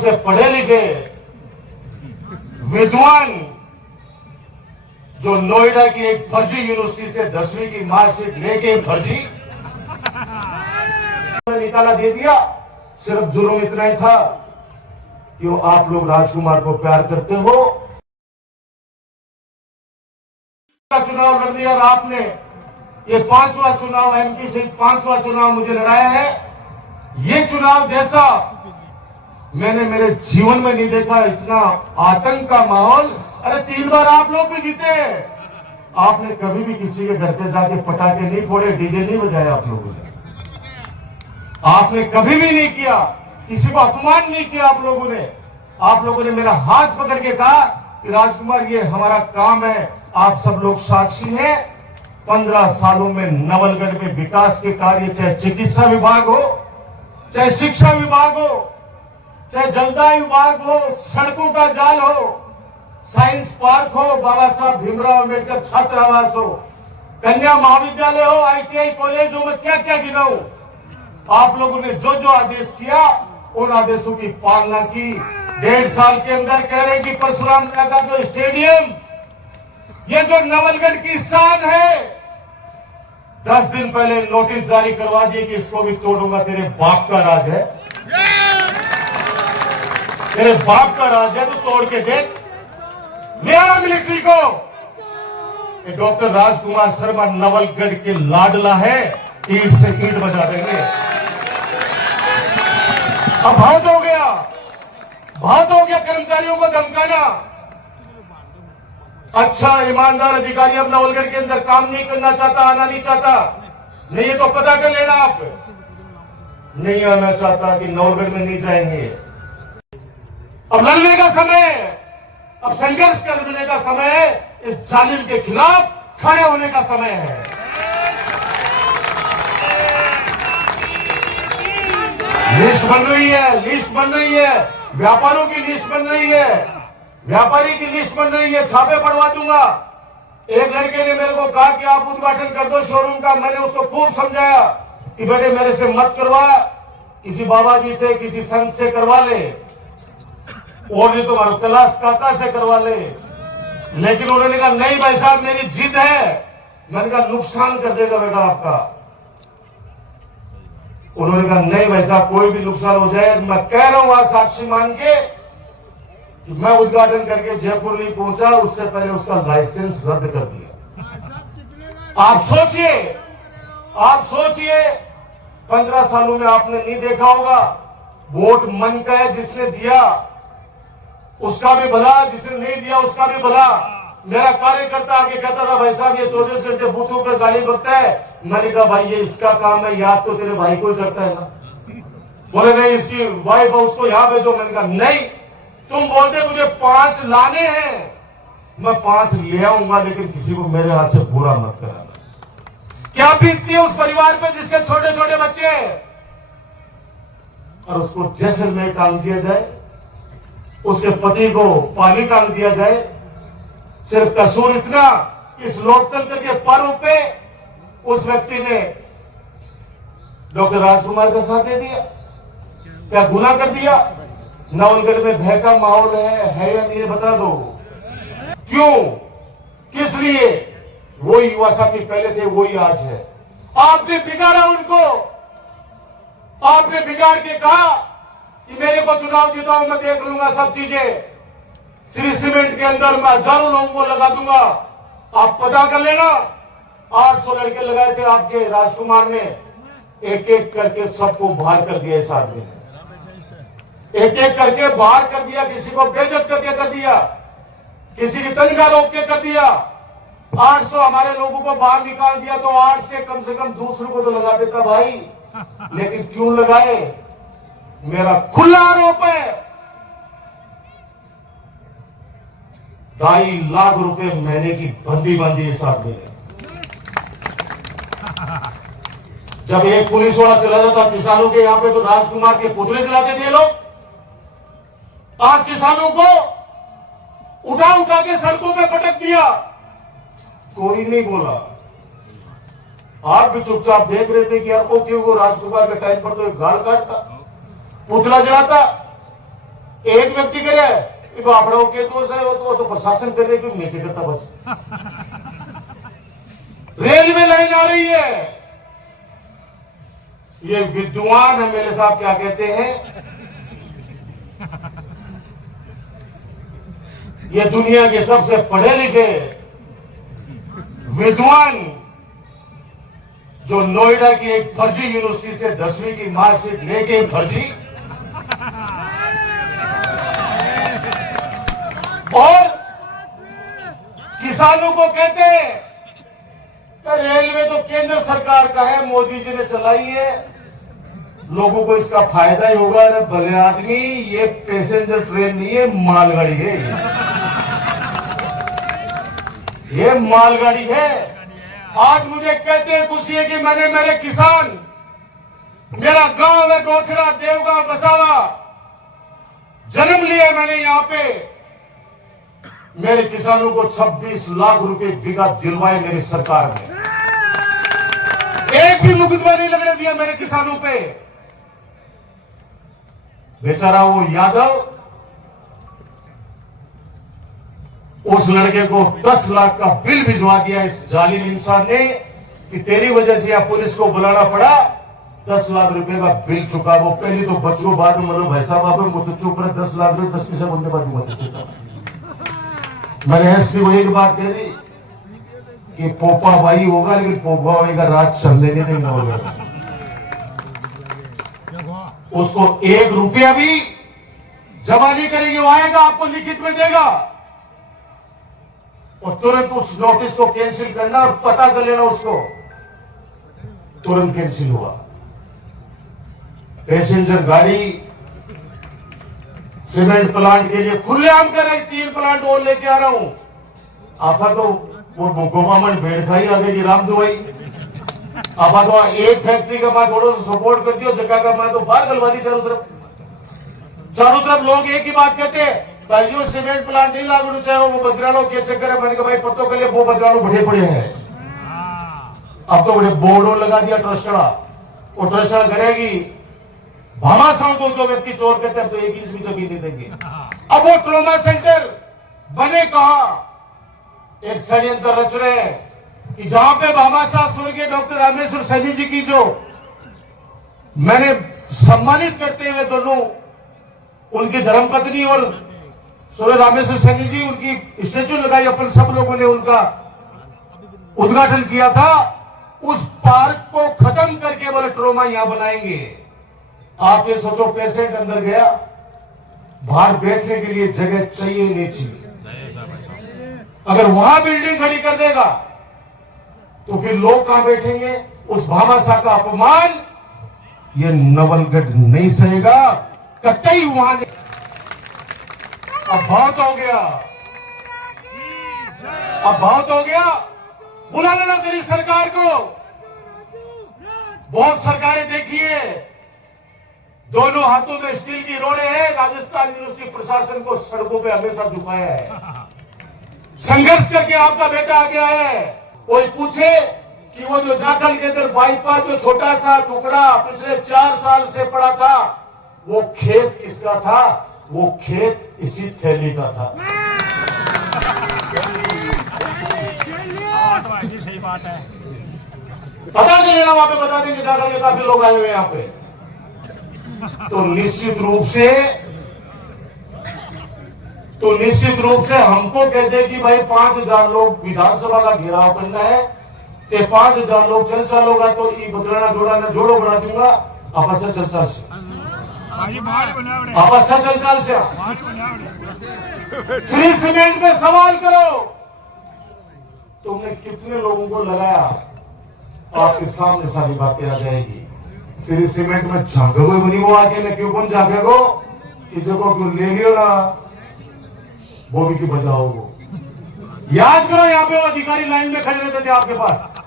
से पढ़े लिखे विद्वान जो नोएडा की एक फर्जी यूनिवर्सिटी से 10वीं की मार्कशीट लेके फर्जी निकाला दे दिया। सिर्फ जुर्म इतना ही था कि आप लोग राजकुमार को प्यार करते हो। चुनाव लड़ दिया और आपने ये 5वां चुनाव एमपी से 5वां चुनाव मुझे लड़ाया है। ये चुनाव जैसा मैंने मेरे जीवन में नहीं देखा, इतना आतंक का माहौल। अरे 3 बार आप लोग भी जीते। आपने कभी भी किसी के घर पे जाके पटाखे नहीं फोड़े, डीजे नहीं बजाया आप लोगों ने। आपने कभी भी नहीं किया, किसी को अपमान नहीं किया आप लोगों ने। आप लोगों ने मेरा हाथ पकड़ के कहा कि राजकुमार ये हमारा काम है, आप सब लोग साक्षी हैं। 15 सालों में नवलगढ़ में विकास के कार्य, चाहे चिकित्सा विभाग हो, चाहे शिक्षा विभाग हो, चाहे जलदाय विभाग हो, सड़कों का जाल हो, साइंस पार्क हो, बाबा साहब भीमराव अम्बेडकर छात्रावास हो, कन्या महाविद्यालय हो, आईटीआई कॉलेज हो, मैं क्या क्या गिनाऊं। आप लोगों ने जो जो आदेश किया उन आदेशों की पालना की। 1.5 साल के अंदर कह रहे कि परशुराम नगर जो स्टेडियम, ये जो नवलगढ़ की शान है, 10 दिन पहले नोटिस जारी करवा दिए कि इसको भी तोड़ूंगा। तेरे बाप का राज है, तेरे बाप का राज है, तो तोड़ के देख। ले आ मिलिट्री को। डॉक्टर राजकुमार शर्मा नवलगढ़ के लाडला है, ईंट से ईंट बजा देंगे। अब बहुत हो गया, बहुत हो गया कर्मचारियों को धमकाना। अच्छा ईमानदार अधिकारी अब नवलगढ़ के अंदर काम नहीं करना चाहता, आना नहीं चाहता, नहीं ये तो पता कर लेना। आप नहीं आना चाहता कि नवलगढ़ में नहीं जाएंगे। अब लड़ने का समय है, अब संघर्ष करने का समय है, इस जालिम के खिलाफ खड़े होने का समय है। लिस्ट बन रही है, लिस्ट बन रही है, व्यापारों की लिस्ट बन रही है, व्यापारी की लिस्ट बन रही है, छापे पड़वा दूंगा। एक लड़के ने मेरे को कहा कि आप उद्घाटन कर दो शोरूम का। मैंने उसको खूब समझाया कि बेटे मेरे से मत करवा, किसी बाबा जी से, किसी संत से करवा ले, और नहीं तो कैलाश काका से करवा ले। लेकिन उन्होंने कहा नहीं भाई साहब मेरी जिद है। मैंने कहा नुकसान कर देगा बेटा आपका। उन्होंने कहा नहीं भाई साहब कोई भी नुकसान हो जाए, मैं कह रहा हूं आज साक्षी मान के कि मैं उद्घाटन करके जयपुर नहीं पहुंचा, उससे पहले उसका लाइसेंस रद्द कर दिया। आप सोचिए, आप सोचिए, 15 सालों में आपने नहीं देखा होगा। वोट मन का है, जिसने दिया उसका भी भला, जिसने नहीं दिया उसका भी भला। मेरा कार्यकर्ता आगे कहता था भाई साहब ये 24 घंटे बूथों पे गाड़ी बकता है। मैंने कहा भाई ये इसका काम है, याद तो तेरे भाई को ही करता है ना। बोले नहीं इसकी वाइफ है, उसको यहां भेजो। मैंने कहा नहीं, तुम बोलते मुझे 5 लाने हैं, मैं 5 ले आऊंगा, लेकिन किसी को मेरे हाथ से बुरा मत कराना। क्या बीतती है उस परिवार पे जिसके छोटे छोटे बच्चे हैं, और उसको जैसलमेर टांग दिया जाए, उसके पति को पानी टांग दिया जाए। सिर्फ कसूर इतना, इस लोकतंत्र के पर्व पे उस व्यक्ति ने डॉक्टर राजकुमार का साथ दे दिया। क्या गुनाह कर दिया? नवलगढ़ में भय का माहौल है या नहीं, बता दो। क्यों, किस लिए? वो युवा साथी पहले थे, वही आज है। आपने बिगाड़ा उनको, आपने बिगाड़ के कहा कि मेरे को चुनाव जिताओ, मैं देख लूंगा सब चीजें। श्री सीमेंट के अंदर मैं हजारों लोगों को लगा दूंगा, आप पता कर लेना। 800 लड़के लगाए थे आपके राजकुमार ने, एक एक करके सबको बाहर कर दिया। इस आदमी ने एक एक करके बाहर कर दिया, किसी को बेइज्जत करके कर दिया, किसी की तनख्वाह रोक के कर दिया। 800 हमारे लोगों को बाहर निकाल दिया, तो 8 से कम दूसरों को तो लगा देता भाई। लेकिन क्यों लगाए? मेरा खुला आरोप है 2.5 लाख रुपए महीने की बंदी बांधी इस आदमी ने। जब एक पुलिस वाला चला जाता किसानों के यहां पे, तो राजकुमार के पुतले जलाते थे लोग। आज किसानों को उठा उठा के सड़कों पे पटक दिया, कोई नहीं बोला। आप भी चुपचाप देख रहे थे कि यार ओके वो राजकुमार के टाइम पर तो एक गाड़ काटता, पुतला जलाता। एक व्यक्ति करे बापड़ों के दोष है, वो तो प्रशासन करे क्यों नहीं करता बस। रेलवे लाइन आ रही है, ये विद्वान एमएलए साहब क्या कहते हैं, ये दुनिया के सबसे पढ़े लिखे विद्वान जो नोएडा की एक फर्जी यूनिवर्सिटी से 10वीं की मार्कशीट लेके फर्जी और किसानों को कहते हैं कि रेलवे तो केंद्र सरकार का है, मोदी जी ने चलाई है, लोगों को इसका फायदा ही होगा। अरे भले आदमी, ये पैसेंजर ट्रेन नहीं है, मालगाड़ी है, ये मालगाड़ी है। आज मुझे कहते हैं खुशी है कि मैंने मेरे किसान, मेरा गांव है गोठड़ा, देवगांव, बसावा, जन्म लिया मैंने यहां पे, मेरे किसानों को 26 लाख रुपए बीघा दिलवाए मेरी सरकार ने। एक भी मुकदमा नहीं लगने दिया मेरे किसानों पे। बेचारा वो यादव, उस लड़के को 10 लाख का बिल भिजवा दिया इस जालिम इंसान ने कि तेरी वजह से यहां पुलिस को बुलाना पड़ा, 10 लाख रुपए का बिल चुका। वो पहली तो बच्चों, बाद में मतलब भाई साहब आप तो चुप रहे, 10 लाख रुपए 10 पैसे बंदे बाद में। मैंने एसपी को एक बात कह दी कि पोपा भाई होगा, लेकिन पोपा भाई का राज चलने नहीं देंगे, उसको 1 रुपया भी जमा नहीं करेंगे। वो आएगा, आपको लिखित में देगा और तुरंत उस नोटिस को कैंसिल करना और पता कर लेना उसको। तुरंत कैंसिल हुआ। पैसेंजर गाड़ी सीमेंट प्लांट के लिए खुलेआम कर रही, 3 प्लांट और लेके आ रहा हूं। आपा तो वो गोमामन भेड़ खाई आ गई राम दुआई। आपा तो एक फैक्ट्री का बाद थोड़ा सा सपोर्ट कर दियो, जगह का बाद तो बाहर गलवा दी चारों तरफ। चारों तरफ लोग एक ही बात कहते हैं, भाई जो सीमेंट प्लांट नहीं लागू चाहे वो बदरालो के चक्कर है। मैंने कहा भाई पत्तों के लिए वो बदरालो बढ़े पड़े हैं। अब तो बड़े बोर्डो लगा दिया ट्रस्टड़ा, वो ट्रस्टड़ा करेगी भामाशाह को, जो व्यक्ति चोर कहते हैं तो 1 इंच भी जमीन नहीं देंगे। अब वो ट्रोमा सेंटर बने कहा, एक षड्यंत्र रच रहे हैं कि जहां पे भामाशाह स्वर्गीय डॉक्टर रामेश्वर सैनी जी की, जो मैंने सम्मानित करते हुए दोनों, उनकी धर्मपत्नी और स्वर्गीय रामेश्वर सैनी जी, उनकी स्टेच्यू लगाई, अपन सब लोगों ने उनका उद्घाटन किया था। उस पार्क को खत्म करके बोले ट्रोमा यहां बनाएंगे। आप ये सोचो, पेशेंट अंदर गया, बाहर बैठने के लिए जगह चाहिए नहीं चाहिए, अगर वहां बिल्डिंग खड़ी कर देगा तो फिर लोग कहां बैठेंगे। उस भामाशाह का अपमान ये नवलगढ़ नहीं सहेगा, कतई वहां नहीं। अब बहुत हो गया, अब बहुत हो गया, बुला लेना तेरी सरकार को। बहुत सरकारें देखी है, दोनों हाथों में स्टील की रोड़े हैं। राजस्थान यूनिवर्सिटी प्रशासन को सड़कों पे हमेशा झुकाया है। संघर्ष करके आपका बेटा आगे आया है। कोई पूछे कि वो जो जाखल के अंदर बाईपास जो छोटा सा टुकड़ा पिछले 4 साल से पड़ा था, वो खेत किसका था? वो खेत इसी थैली का था। सही बात है, पता नहीं लेना, वहां पे बता देंगे, जाकर के काफी लोग आए हुए यहाँ पे। तो निश्चित रूप से हमको कहते कि भाई 5000 लोग विधानसभा का घेराव करना है, ते 5000 लोग चल चालोगा तो ई बदलाना जोड़ाना जोड़ो बना दूंगा। आपस चल चाल से, आपस चल चाल से श्री सीमेंट पे सवाल करो, तुमने कितने लोगों को लगाया? आपके सामने सारी बातें आ जाएगी। श्री सीमेंट में झांकेगो बनी वो आके न क्यों कौन झांकेगो कि जगह क्यों ले लियो ना, वो भी क्यों बजाओ। वो याद करो, यहाँ पे वो अधिकारी लाइन में खड़े रहते थे आपके पास।